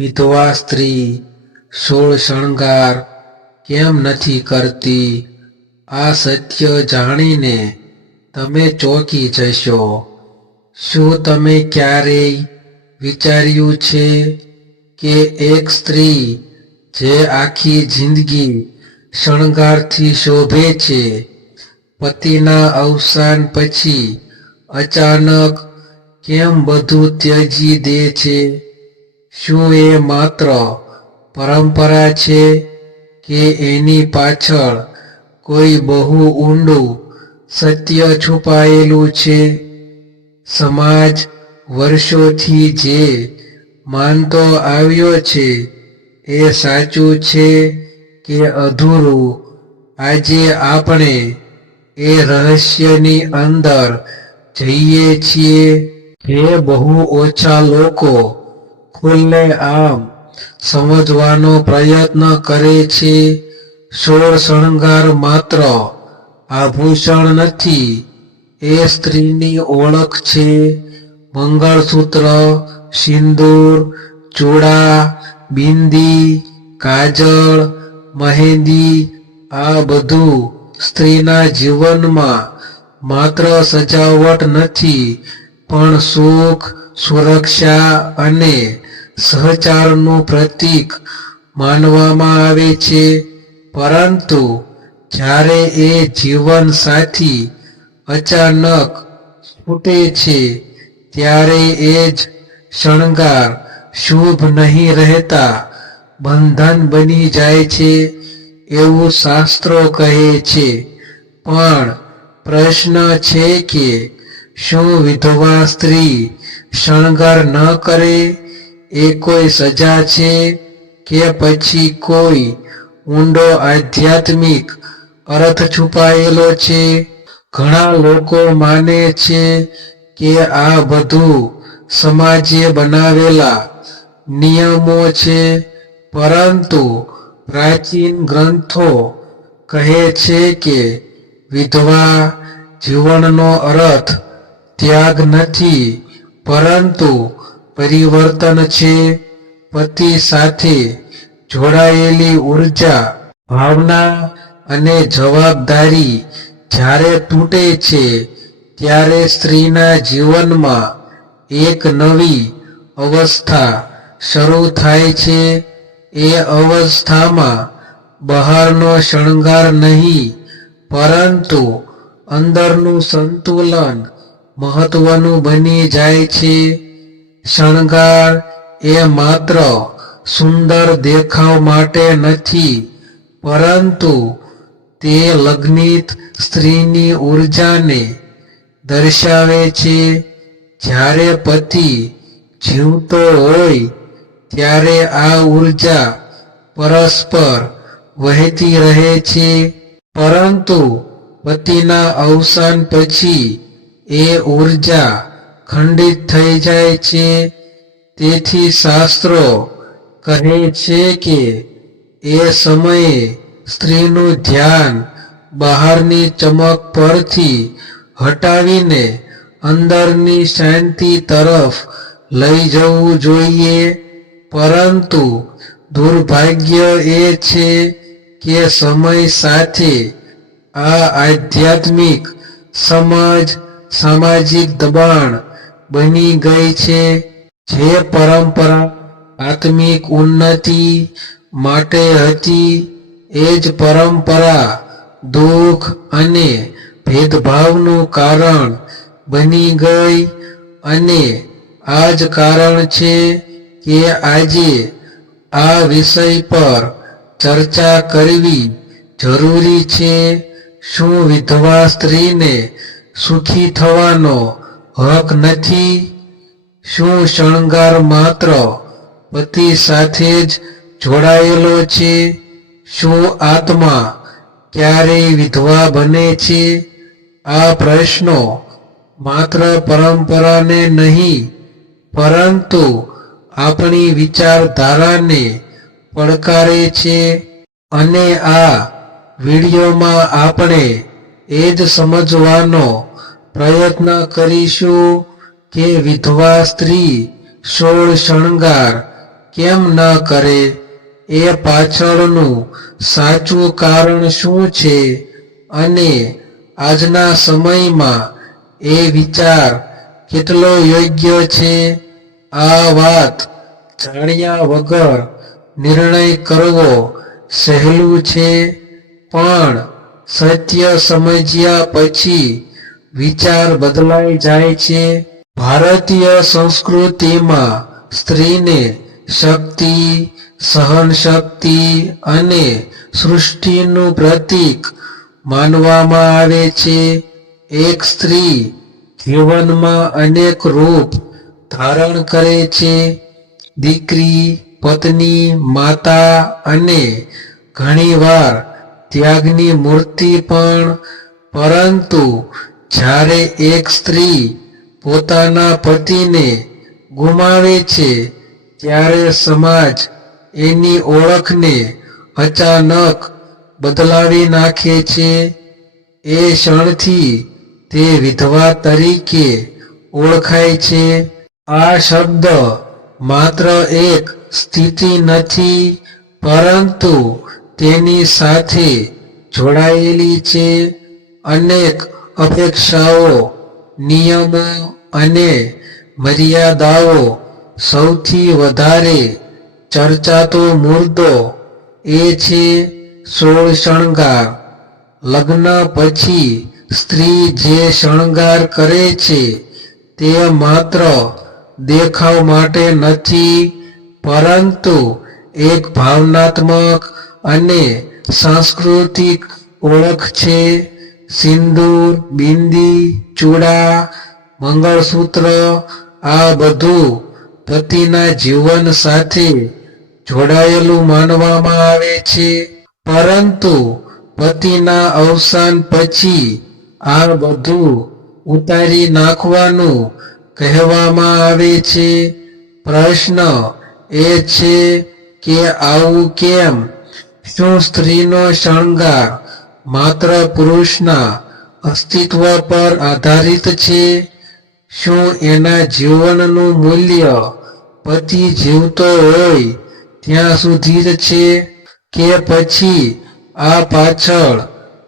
વિધવા સ્ત્રી, સોળ શણગાર, કેમ નથી કરતી? આ સત્ય જાણીને તમે ચોંકી જશો. શું તમે ક્યારેય વિચાર્યું છે કે એક સ્ત્રી જે આખી જિંદગી શણગારથી શોભે છે, પતિના અવસાન પછી અચાનક કેમ બધું ત્યજી દે છે? શું એ માત્ર પરંપરા છે કે એની પાછળ કોઈ બહુ ઊંડું સત્ય છુપાયેલું છે? સમાજ વર્ષોથી જે માનતો આવ્યો છે એ સાચું છે કે અધૂરું? આજે આપણે એ રહસ્યની અંદર જઈએ છીએ? એ બહુ ઓછા લોકો ખુલ્લે આમ સમજવાનો પ્રયત્ન કરે છે. સોળ શણગાર માત્ર આભૂષણ નથી, એ સ્ત્રીની ઓળખ છે. મંગળસૂત્ર, સિંદૂર ચૂડા બિંદી, કાજળ, મહેંદી, આ બધું સ્ત્રીના જીવનમાં માત્ર સજાવટ નથી, પણ સુખ, સુરક્ષા અને સહચારનું પ્રતીક માનવામાં આવે છે. પરંતુ જ્યારે એ જીવન સાથી અચાનક છૂટે છે, ત્યારે એ જ શણગાર શુભ નહીં રહેતા બંધન બની જાય છે એવું શાસ્ત્રો કહે છે. પણ પ્રશ્ન છે કે શું વિધવા સ્ત્રી શણગાર ન કરે? એ કોઈ સજા છે કે પછી કોઈ ઊંડો આધ્યાત્મિક અર્થ છુપાયેલો છે? ઘણા લોકો માને છે કે આ બધું સમાજે બનાવેલા નિયમો છે, પરંતુ પ્રાચીન ગ્રંથો કહે છે કે વિધવા જીવનનો અર્થ ત્યાગ નથી, પરંતુ પરિવર્તન છે. પતિ સાથે જોડાયેલી ઊર્જા, ભાવના અને જવાબદારી જ્યારે તૂટે છે, ત્યારે સ્ત્રીના જીવનમાં એક નવી અવસ્થા શરૂ થાય છે. એ અવસ્થામાં બહારનો શણગાર નહીં, પરંતુ અંદરનું સંતુલન મહત્વનું બની જાય છે. શણગાર એ માત્ર સુંદર દેખાવ માટે નથી, પરંતુ તે લગ્નિત સ્ત્રીની ઉર્જાને દર્શાવે છે. જ્યારે પતિ જીવતો હોય, ત્યારે આ ઊર્જા પરસ્પર વહેતી રહે છે. પરંતુ પતિના અવસાન પછી એ ઊર્જા ખંડિત થઈ જાય છે. તેથી શાસ્ત્રો કહે છે કે એ સમયે સ્ત્રીનું ધ્યાન બહારની ચમક પરથી હટાવીને અંદરની શાંતિ તરફ લઈ જવું જોઈએ. પરંતુ દુર્ભાગ્ય એ છે કે સમય સાથે આ આધ્યાત્મિક સમાજ સામાજિક દબાણ બની ગઈ છે. જે પરંપરા આત્મિક ઉન્નતિ માટે હતી, એ જ પરંપરા દુઃખ અને ભેદભાવનું કારણ બની ગઈ અને આ જ કારણ છે કે આજે આ વિષય પર ચર્ચા કરવી જરૂરી છે. શું વિધવા સ્ત્રીને સુખી થવાનો હક નથી, શું શણગાર માત્ર પતિ સાથે જ જોડાયેલો છે? શું આત્મા ક્યારેય વિધવા બને છે? આ પ્રશ્નો માત્ર પરંપરાને નહીં, પરંતુ આપણી વિચારધારાને પડકારે છે. અને આ વિડીયોમાં આપણે એ જ સમજવાનો પ્રયત્ન કરીશું કે વિધવા સ્ત્રી સોળ શણગાર કેમ ન કરે? એ પાછળનું સાચું કારણ શું છે? અને આજના સમયમાં એ વિચાર કેટલો યોગ્ય છે? આ વાત જાણ્યા વગર નિર્ણય કરવો સહેલું છે. પણ સત્ય સમજ્યા પછી વિચાર બદલાઈ જાય છે. ભારતીય સંસ્કૃતિમાં સ્ત્રીને શક્તિ, સહનશક્તિ અને સૃષ્ટિનું પ્રતીક માનવામાં આવે છે. એક સ્ત્રી જીવનમાં અનેક રૂપ ધારણ કરે છે. દીકરી, પત્ની, માતા અને ઘણીવાર ત્યાગની મૂર્તિ પણ, પરંતુ જ્યારે એક સ્ત્રી પોતાના પતિને ગુમાવે છે, ત્યારે સમાજ એની ઓળખને અચાનક બદલાવી નાખે છે. એ ક્ષણથી તે વિધવા તરીકે ઓળખાય છે. આ શબ્દ માત્ર એક સ્થિતિ નથી, પરંતુ તેની સાથે જોડાયેલી છે. અનેક અપેક્ષાઓ, નિયમો અને મર્યાદાઓ સૌથી વધારે ચર્ચાતો મુદ્દો એ છે સોળ શણગાર. લગ્ન પછી સ્ત્રી જે શણગાર કરે છે તે માત્ર દેખાવ માટે નથી, પરંતુ એક ભાવનાત્મક અને સાંસ્કૃતિક ઓળખ છે. સિંદૂર, બિંદી, ચૂડા, મંગળસૂત્ર, આ બધું પતિના જીવન સાથે જોડાયેલું માનવામાં આવે છે. પરંતુ પતિના અવસાન પછી આ બધું ઉતારી નાખવાનું કહેવામાં આવે છે. પ્રશ્ન એ છે કે આવું કેમ? શું સ્ત્રીનો શણગાર માત્ર પુરુષના અસ્તિત્વ પર આધારિત છે. શું એના જીવનનું મૂલ્ય પતિ જીવતો હોય ત્યાં સુધી જ છે કે પછી આ પાછળ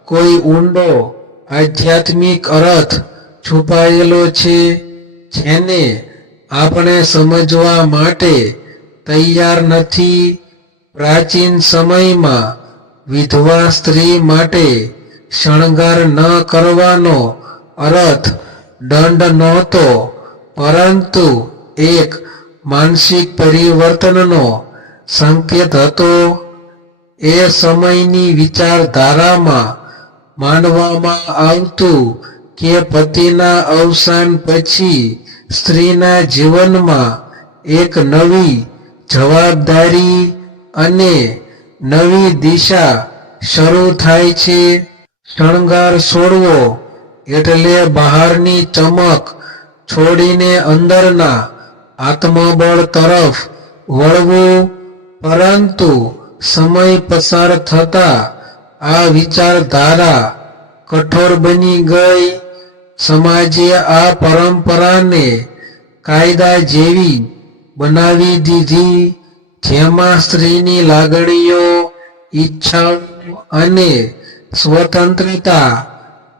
કોઈ ઊંડો આધ્યાત્મિક અર્થ છુપાયેલો છે જેને આપણે સમજવા માટે તૈયાર નથી? પ્રાચીન સમયમાં વિધવા સ્ત્રી માટે શણગાર ન કરવાનો અર્થ દંડ નહોતો, પરંતુ એક માનસિક પરિવર્તનનો સંકેત હતો. એ સમયની વિચારધારામાં માનવામાં આવતું કે પતિના અવસાન પછી સ્ત્રીના જીવનમાં એક નવી જવાબદારી અને નવી દિશા શરૂ થાય છે. શણગાર છોડવો એટલે બહારની ચમક છોડીને અંદરના આત્મબળ તરફ વળવું. પરંતુ સમય પસાર થતા આ વિચારધારા કઠોર બની ગઈ. સમાજે આ પરંપરાને કાયદા જેવી બનાવી દીધી. જેમાં સ્ત્રીની લાગણીઓ ઈચ્છાઓ અને સ્વતંત્રતા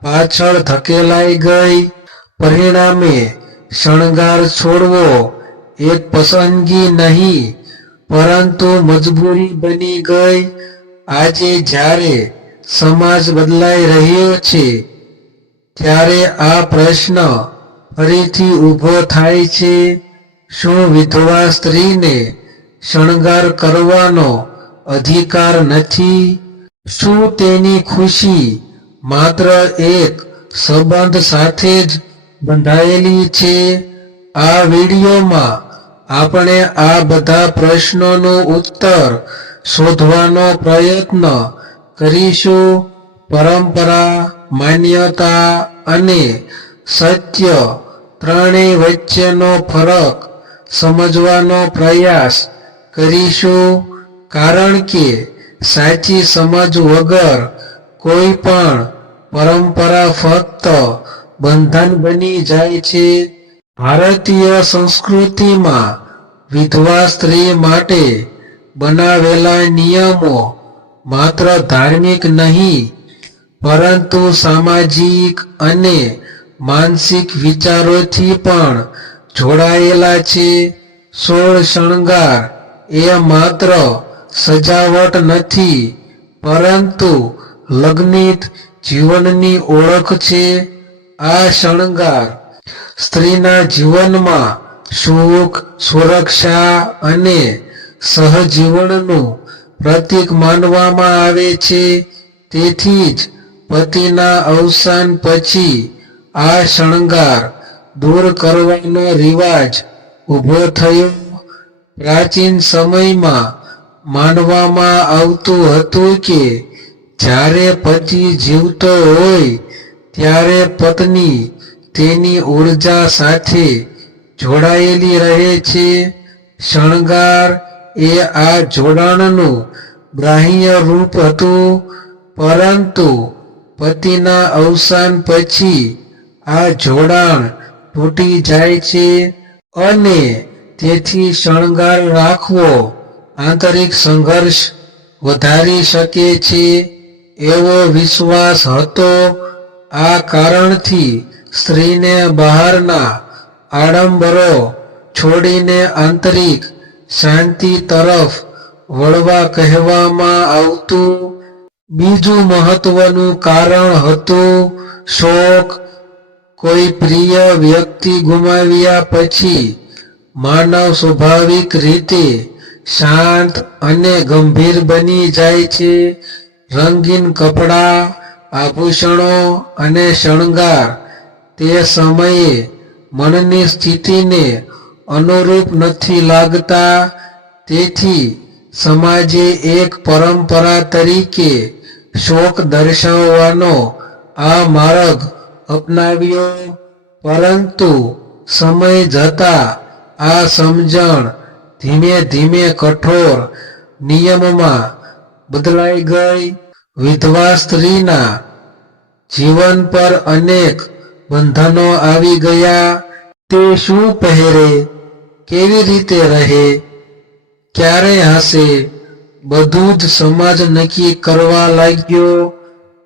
પાછળ ધકેલાઈ ગઈ. પરિણામે શણગાર છોડવો એક પસંદગી નહીં, પરંતુ મજબૂરી બની ગઈ. આજે જ્યારે સમાજ બદલાઈ રહ્યો છે, ત્યારે આ પ્રશ્ન ફરીથી ઊભો થાય છે. શું વિધવા સ્ત્રીને શણગાર કરવાનો અધિકાર નથી. શું તેની ખુશી માત્ર એક સંબંધ સાથે જ બંધાયેલી છે? આ વિડીયોમાં આપણે આ બધા પ્રશ્નોનો ઉત્તર શોધવાનો પ્રયત્ન કરીશું. પરંપરા, માન્યતા અને સત્ય ત્રણેય વચ્ચેનો ફરક સમજવાનો પ્રયાસ કરીશું. કારણ કે સાચી સમજ વગર કોઈ પણ પરંપરા ફક્ત બંધન બની જાય છે. ભારતીય સંસ્કૃતિમાં વિધવા સ્ત્રી માટે બનાવેલા નિયમો માત્ર ધાર્મિક નહીં, પરંતુ સામાજિક અને માનસિક વિચારોથી પણ જોડાયેલા છે. સોળ શણગાર એ માત્ર સજાવટ નથી, પરંતુ લગ્નિત જીવનની ઓળખ છે. આ શણગાર સ્ત્રીના જીવનમાં સુખ, સુરક્ષા અને સહજીવનનું પ્રતીક માનવામાં આવે છે. તેથી જ પતિના અવસાન પછી આ શણગાર દૂર કરવાનો રિવાજ ઊભો થયો પ્રાચીન સમયમાં માનવામાં આવતું હતું કે જ્યારે પતિ જીવતો હોય, ત્યારે પત્ની તેની ઊર્જા સાથે જોડાયેલી રહે છે. શણગાર એ આ જોડાણનું બાહ્ય રૂપ હતું, પરંતુ પતિના અવસાન પછી આ જોડાણ તૂટી જાય છે અને તેથી શણગાર રાખવો આંતરિક સંઘર્ષ વધારી શકે છે એવો વિશ્વાસ હતો. આ કારણથી સ્ત્રીને બહારના આડંબરો છોડીને આંતરિક શાંતિ તરફ વળવા કહેવામાં આવતું. બીજું મહત્વનું કારણ હતું શોક. કોઈ પ્રિય વ્યક્તિ ગુમાવ્યા પછી માનવ સ્વાભાવિક રીતે શાંત અને ગંભીર બની જાય છે. રંગીન કપડાં, આભૂષણો અને શણગાર તે સમયે મનની સ્થિતિને અનુરૂપ નથી લાગતા. તેથી સમાજે એક પરંપરા તરીકે શોક દર્શાવવાનો આ માર્ગ અપનાવ્યો. પરંતુ સમય જતા આ સમજણ ધીમે ધીમે કઠોર નિયમમાં બદલાઈ ગઈ. વિધવા સ્ત્રીના જીવન પર અનેક બંધનો આવી ગયા. તે શું પહેરે, કેવી રીતે રહે, ક્યારે હશે, બધું જ સમાજ નક્કી કરવા લાગ્યો.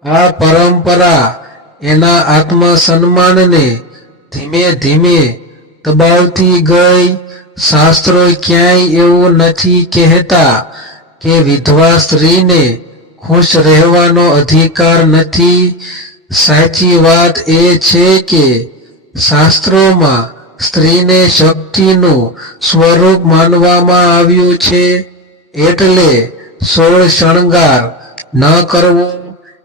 આ પરંપરા એના આત્મસન્માનને ધીમે ધીમે દબાવતી ગઈ. શાસ્ત્રો ક્યાંય એવું નથી કહેતા કે વિધવા સ્ત્રીને ખુશ રહેવાનો અધિકાર નથી. સાચી વાત એ છે કે શાસ્ત્રોમાં સ્ત્રીને શક્તિનું સ્વરૂપ માનવામાં આવ્યું છે એટલે સોળ શણગાર ન કરવો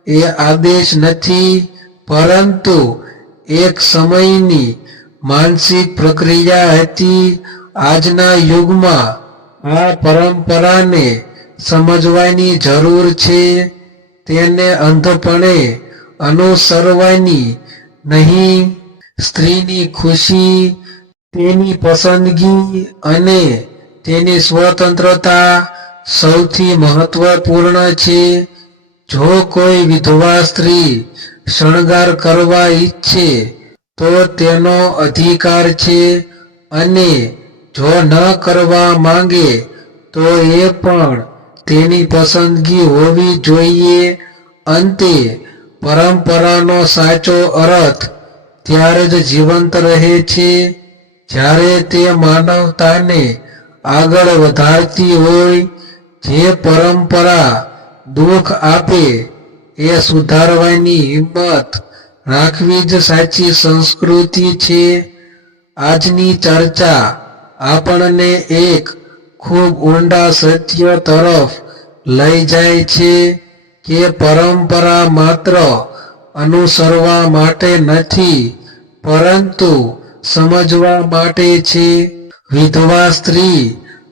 એ આદેશ નથી. પરંતુ એક સમયની માનસિક પ્રક્રિયા હતી આજના યુગમાં. આ પરંપરાને સમજવાની જરૂર છે. તેને અંધપણે અનુસરવાની નહીં. સ્ત્રીની ખુશી, તેની પસંદગી અને તેની સ્વતંત્રતા સૌથી મહત્વપૂર્ણ છે. જો કોઈ વિધવા સ્ત્રી શણગાર કરવા ઈચ્છે તો તેનો અધિકાર છે અને જો ન કરવા માંગે, તો એ પણ તેની પસંદગી હોવી જોઈએ. અંતે, પરંપરાનો સાચો અર્થ ત્યારે જ જીવંત રહે છે. જ્યારે તે માનવતાને આગળ વધારતી હોય, જે પરંપરા દુઃખ આપે, એ સુધારવાની હિંમત રાખવી જ સાચી સંસ્કૃતિ છે. આજની ચર્ચા આપણને એક ખૂબ ઊંડા સત્ય તરફ લઈ જાય છે કે પરંપરા માત્ર અનુસરવા માટે નથી, પરંતુ સમજવા માટે છે. વિધવા સ્ત્રી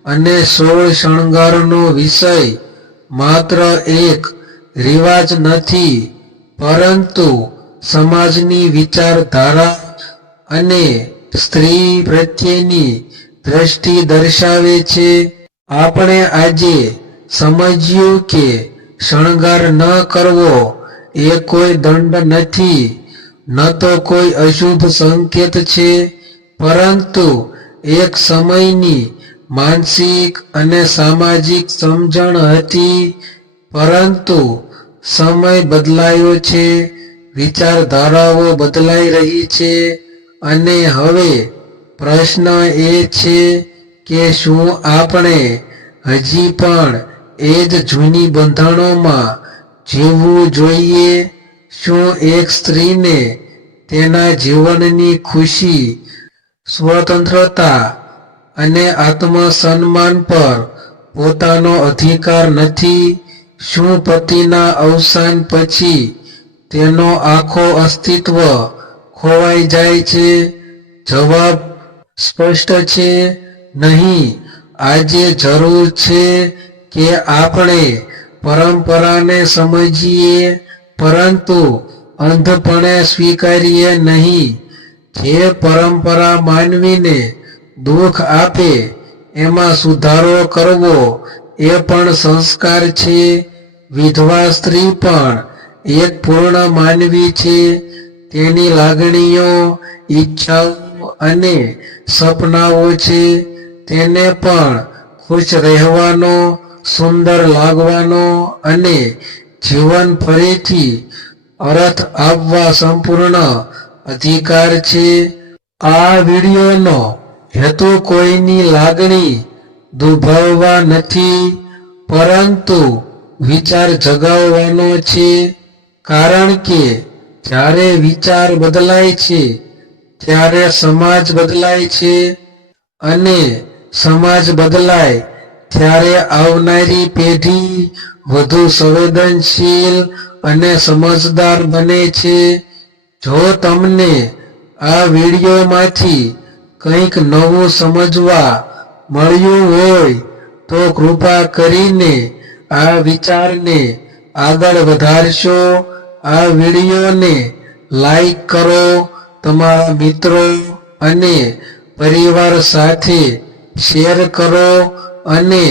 અને સોળ શણગારનો વિષય માત્ર એક રિવાજ નથી, પરંતુ સમાજની વિચારધારા અને સ્ત્રી પ્રત્યેની દ્રષ્ટિ દર્શાવે છે. આપણે આજે સમજ્યું કે શણગાર ન કરવો એ કોઈ દંડ નથી, ન તો કોઈ અશુભ સંકેત છે. પરંતુ એક સમયની માનસિક અને સામાજિક સમજણ હતી, પરંતુ સમય બદલાયો છે. વિચારધારાઓ બદલાઈ રહી છે અને હવે પ્રશ્ન એ છે કે શું આપણે હજી પણ એ જ જૂની બંધણોમાં જીવવું જોઈએ? શું એક સ્ત્રીને તેના જીવનની ખુશી, સ્વતંત્રતા અને આત્મસન્માન પર પોતાનો અધિકાર નથી? શું પતિના અવસાન પછી તેનો આખો અસ્તિત્વ ખોવાઈ જાય છે. જવાબ સ્પષ્ટ છે. નહીં, આજે જરૂર છે કે આપણે પરંપરાને સમજીએ, પરંતુ અંધપણે સ્વીકારીએ નહીં. જે પરંપરા માનવીને દુઃખ આપે, એમાં સુધારો કરવો એ પણ સંસ્કાર છે. વિધવા સ્ત્રી પણ એક પૂર્ણ માનવી છે, તેની લાગણીઓ, ઈચ્છાઓ અને સપનાઓ છે, તેને પણ ખુશ રહેવાનો, સુંદર લાગવાનો અને જીવન ફરીથી અર્થ આપવા સંપૂર્ણ અધિકાર છે. આ વિડીયોનો હેતુ કોઈની લાગણી દુભાવવા નથી, પરંતુ વિચાર જગાવવાનો છે. કારણ કે જ્યારે વિચાર બદલાય છે, ત્યારે સમાજ બદલાય છે અને સમાજ બદલાય ત્યારે આવનારી પેઢી વધુ સંવેદનશીલ અને સમજદાર બને છે. જો તમને આ વિડીયોમાંથી કંઈક નવું સમજવા મળ્યું હોય, તો કૃપા કરીને આ વિચારને આગળ વધારશો. આ વિડીયોને લાઈક કરો, તમારા મિત્રો અને પરિવાર સાથે શેર કરો અને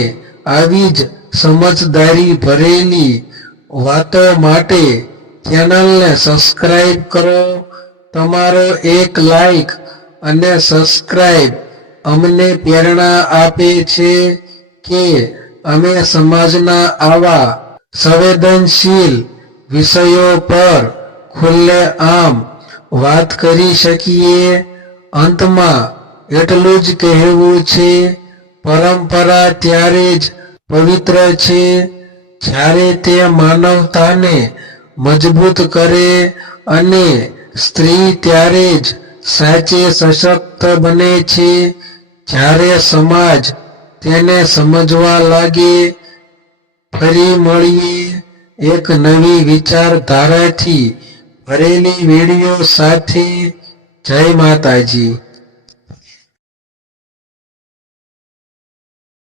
આવી જ સમજદારી ભરેલી વાતો માટે ચેનલને સબસ્ક્રાઇબ કરો, તમારો એક લાઈક અને સબસ્ક્રાઈબ અમને પ્રેરણા આપે છે કે અમે સમાજના આવા સંવેદનશીલ વિષયો પર ખુલ્લે આમ વાત કરી શકીએ. અંતમાં એટલું જ કહેવું છે, પરંપરા ત્યારે જ પવિત્ર છે. જ્યારે તે માનવતાને મજબૂત કરે અને સ્ત્રી ત્યારે જ સાચે સશક્ત બને છે. જ્યારે સમાજ તેને સમજવા લાગે, ફરી મળીએ. એક નવી વિચારધારાથી ભરેલી વીડિયો સાથે જય માતાજી.